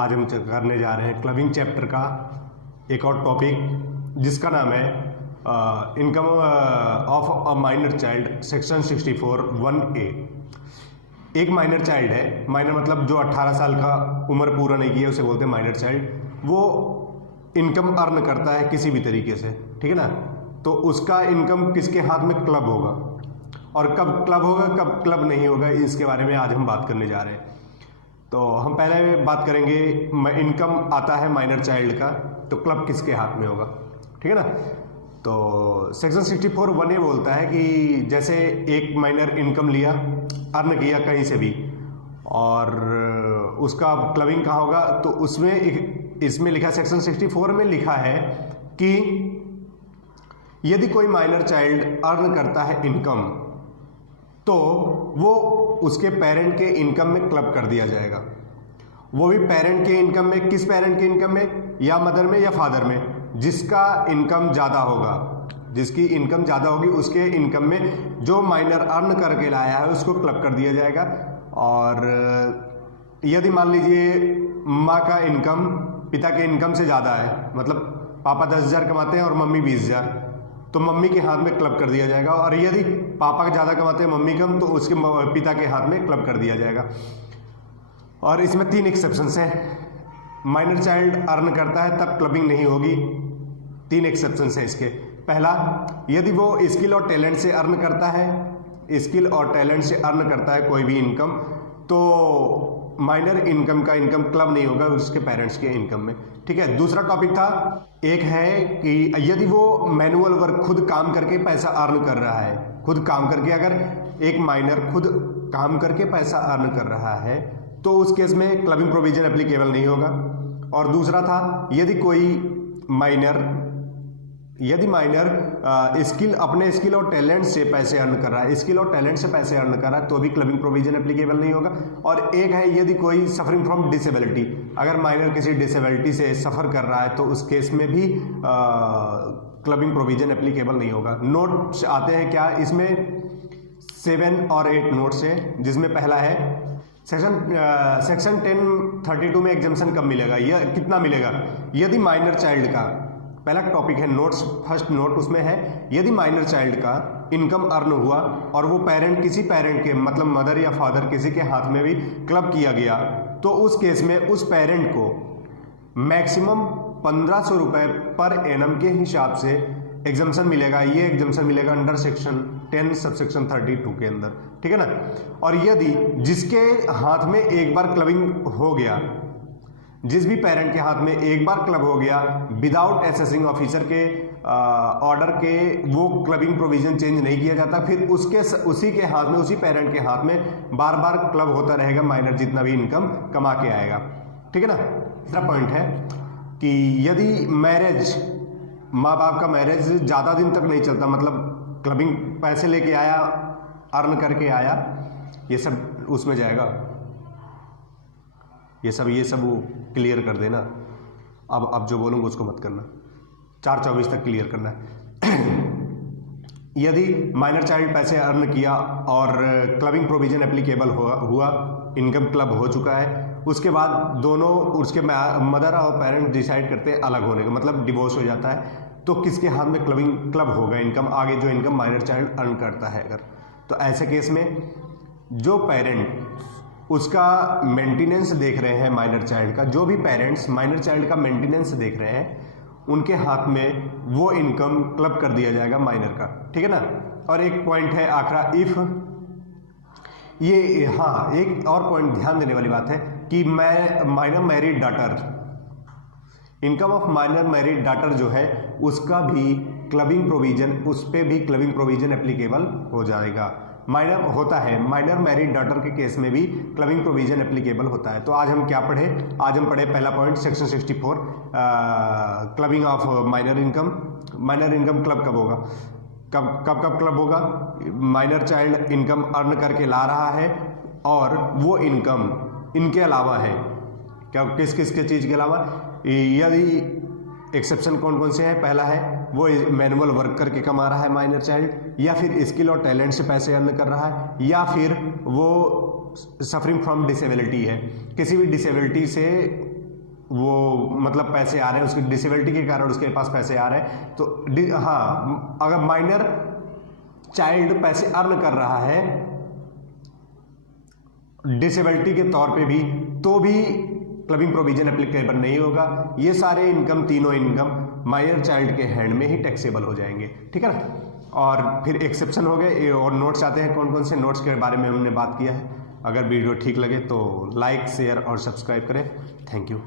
आज हम करने जा रहे हैं क्लबिंग चैप्टर का एक और टॉपिक जिसका नाम है income of a minor child section 64 1A। एक माइनर चाइल्ड है, माइनर मतलब जो 18 साल का उम्र पूरा नहीं किया उसे बोलते हैं माइनर चाइल्ड। वो इनकम अर्न करता है किसी भी तरीके से, ठीक है ना। तो उसका इनकम किसके हाथ में? क्लब होगा। और कब क्लब होगा कब क्लब नहीं होगा इसके बारे में आज हम बात करने जा रहे हैं। तो हम पहले बात करेंगे इनकम आता है माइनर चाइल्ड का, तो क्लब किसके हाथ में होगा, ठीक है ना। तो सेक्शन 64 1A बोलता है कि जैसे एक माइनर इनकम लिया, अर्न किया कहीं से भी, और उसका क्लबिंग कहाँ होगा, तो उसमें इसमें लिखा सेक्शन 64 में लिखा है कि यदि कोई माइनर चाइल्ड अर्न करता है इनकम तो वो उसके पेरेंट के इनकम में क्लब कर दिया जाएगा। वो भी पेरेंट के इनकम में, किस पेरेंट के इनकम में? या मदर में या फादर में, जिसका इनकम ज़्यादा होगा, जिसकी इनकम ज़्यादा होगी उसके इनकम में जो माइनर अर्न करके लाया है उसको क्लब कर दिया जाएगा। और यदि मान लीजिए माँ का इनकम पिता के इनकम से ज़्यादा है, मतलब पापा 10,000 कमाते हैं और मम्मी 20,000, तो मम्मी के हाथ में क्लब कर दिया जाएगा। और यदि पापा ज़्यादा कमाते हैं मम्मी कम, तो उसके पिता के हाथ में क्लब कर दिया जाएगा। और इसमें 3 एक्सेप्शंस हैं। माइनर चाइल्ड अर्न करता है तब क्लबिंग नहीं होगी। 3 एक्सेप्शंस हैं इसके। पहला, यदि वो स्किल और टैलेंट से अर्न करता है, स्किल और टैलेंट से अर्न करता है कोई भी इनकम, तो माइनर इनकम का इनकम क्लब नहीं होगा उसके पेरेंट्स के इनकम में, ठीक है। दूसरा टॉपिक था, एक है कि यदि वो मैनुअल वर्क खुद काम करके पैसा अर्न कर रहा है, खुद काम करके, अगर एक माइनर खुद काम करके पैसा अर्न कर रहा है तो उस केस में क्लबिंग प्रोविजन एप्लीकेबल नहीं होगा। और दूसरा था, यदि माइनर स्किल, अपने स्किल और टैलेंट से पैसे अर्न कर रहा है, स्किल और टैलेंट से पैसे अर्न कर रहा है तो भी क्लबिंग प्रोविजन एप्लीकेबल नहीं होगा। और एक है, यदि कोई सफरिंग फ्रॉम डिसेबिलिटी, अगर माइनर किसी डिसेबिलिटी से सफ़र कर रहा है तो उस केस में भी क्लबिंग प्रोविजन एप्लीकेबल नहीं होगा। नोट्स आते हैं क्या इसमें? 7 और 8 नोट्स है, जिसमें पहला है सेक्शन 1032 में एग्जम्पशन कब मिलेगा, यह कितना मिलेगा? यदि माइनर चाइल्ड का, पहला टॉपिक है नोट्स, फर्स्ट नोट उसमें है, यदि माइनर चाइल्ड का इनकम अर्न हुआ और वो पेरेंट, किसी पेरेंट के, मतलब मदर या फादर किसी के हाथ में भी क्लब किया गया, तो उस केस में उस पेरेंट को मैक्सिमम 1,500 रुपये पर एनम के हिसाब से एग्जम्पशन मिलेगा। ये एग्जम्पशन मिलेगा अंडर सेक्शन 10 सबसेक्शन 32 के अंदर, ठीक है ना। और यदि जिसके हाथ में एक बार क्लबिंग हो गया, जिस भी पेरेंट के हाथ में एक बार क्लब हो गया, विदाउट असेसिंग ऑफिसर के ऑर्डर के वो क्लबिंग प्रोविजन चेंज नहीं किया जाता, फिर उसी के हाथ में, उसी पेरेंट के हाथ में बार बार क्लब होता रहेगा माइनर जितना भी इनकम कमा के आएगा, ठीक है ना। तीसरा पॉइंट है कि यदि मैरिज, माँ बाप का मैरिज ज़्यादा दिन तक नहीं चलता, मतलब क्लबिंग पैसे लेके आया, अर्न करके आया, ये सब उसमें जाएगा। ये सब वो क्लियर कर देना। अब जो बोलूँगा उसको मत करना, 4/24 तक क्लियर करना है। यदि माइनर चाइल्ड पैसे अर्न किया और क्लबिंग प्रोविजन एप्लीकेबल हुआ, इनकम क्लब हो चुका है, उसके बाद दोनों, उसके मदर और पेरेंट डिसाइड करते हैं अलग होने का, मतलब डिवोर्स हो जाता है, तो किसके हाथ में क्लब होगा इनकम, आगे जो इनकम माइनर चाइल्ड अर्न करता है अगर, तो ऐसे केस में जो पेरेंट उसका मेंटेनेंस देख रहे हैं माइनर चाइल्ड का, जो भी पेरेंट्स माइनर चाइल्ड का मेंटेनेंस देख रहे हैं, उनके हाथ में वो इनकम क्लब कर दिया जाएगा माइनर का, ठीक है ना। और एक पॉइंट है आखिरा, इफ ये, हाँ, एक और पॉइंट ध्यान देने वाली बात है कि minor married daughter, income of minor married daughter जो है उसका भी क्लबिंग प्रोविजन, उस पर भी क्लबिंग प्रोविजन एप्लीकेबल हो जाएगा। माइनर होता है, माइनर मैरिड डॉटर के केस में भी क्लबिंग प्रोविजन एप्लीकेबल होता है। तो आज हम क्या पढ़े? आज हम पढ़े पहला point section 64 clubbing of minor income. Minor income club कब होगा, कब क्लब होगा? माइनर चाइल्ड इनकम अर्न करके ला रहा है और वो इनकम इनके अलावा है, क्या किस के चीज़ के अलावा? यदि एक्सेप्शन कौन कौन से हैं? पहला है वो मैनुअल वर्क करके कमा रहा है माइनर चाइल्ड, या फिर स्किल और टैलेंट से पैसे अर्न कर रहा है, या फिर वो सफरिंग फ्रॉम डिसेबिलिटी है, किसी भी डिसेबिलिटी से वो मतलब पैसे आ रहे हैं, उसकी डिसेबिलिटी के कारण उसके पास पैसे आ रहे हैं, तो हाँ, अगर माइनर चाइल्ड पैसे अर्न कर रहा है डिसेबिलिटी के तौर पे भी, तो भी क्लबिंग प्रोविजन एप्लीकेबल नहीं होगा। ये सारे इनकम, तीनों इनकम माइनर चाइल्ड के हैंड में ही टैक्सेबल हो जाएंगे, ठीक है ना। और फिर एक्सेप्शन हो गए, और नोट्स आते हैं, कौन कौन से नोट्स के बारे में हमने बात किया है। अगर वीडियो ठीक लगे तो लाइक, शेयर और सब्सक्राइब करें। Thank you.